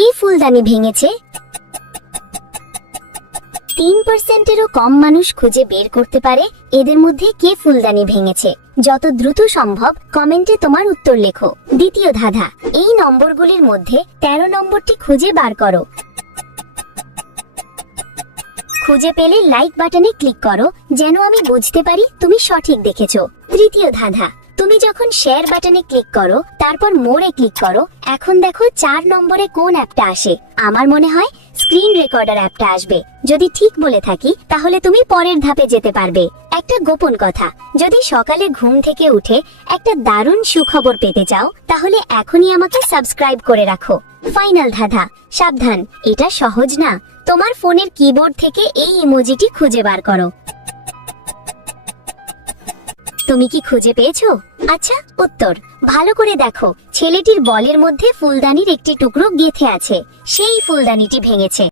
কে ফুলদানি ভেঙেছে? 3%-এরও কম মানুষ খুঁজে বের করতে পারে এদের মধ্যে কে ফুলদানি ভেঙেছে। যত দ্রুত সম্ভব কমেন্টে তোমার উত্তর লেখো। দ্বিতীয় ধাঁধা, এই নম্বরগুলির মধ্যে 13 নম্বরটি খুঁজে বার করো। খুঁজে পেলে লাইক বাটনে ক্লিক করো, যেন আমি বুঝতে পারি তুমি সঠিক দেখেছো। তৃতীয় ধাঁধা, তুমি যখন শেয়ার বাটনে ক্লিক করো তারপর মোরে ক্লিক করো, এখন দেখো 4 নম্বরে কোন অ্যাপটা আসে? আমার মনে হয় স্ক্রিন রেকর্ডার অ্যাপটা আসবে। যদি ঠিক বলে থাকি তাহলে তুমি পরের ধাপে যেতে পারবে। একটা গোপন কথা, যদি সকালে ঘুম থেকে উঠে একটা দারুণ সুখবর পেতে চাও তাহলে এখনই আমাকে সাবস্ক্রাইব করে রাখো। ফাইনাল ধাঁধা, সাবধান, এটা সহজ না। তোমার ফোনের কিবোর্ড থেকে এই ইমোজিটি খুঁজে বার করো। তুমি কি খুঁজে পেয়েছো? আচ্ছা, উত্তর ভালো করে দেখো। ছেলেটির বলের মধ্যে ফুলদানির একটি টুকরো গেঁথে আছে, সেই ফুলদানিটি ভেঙেছে।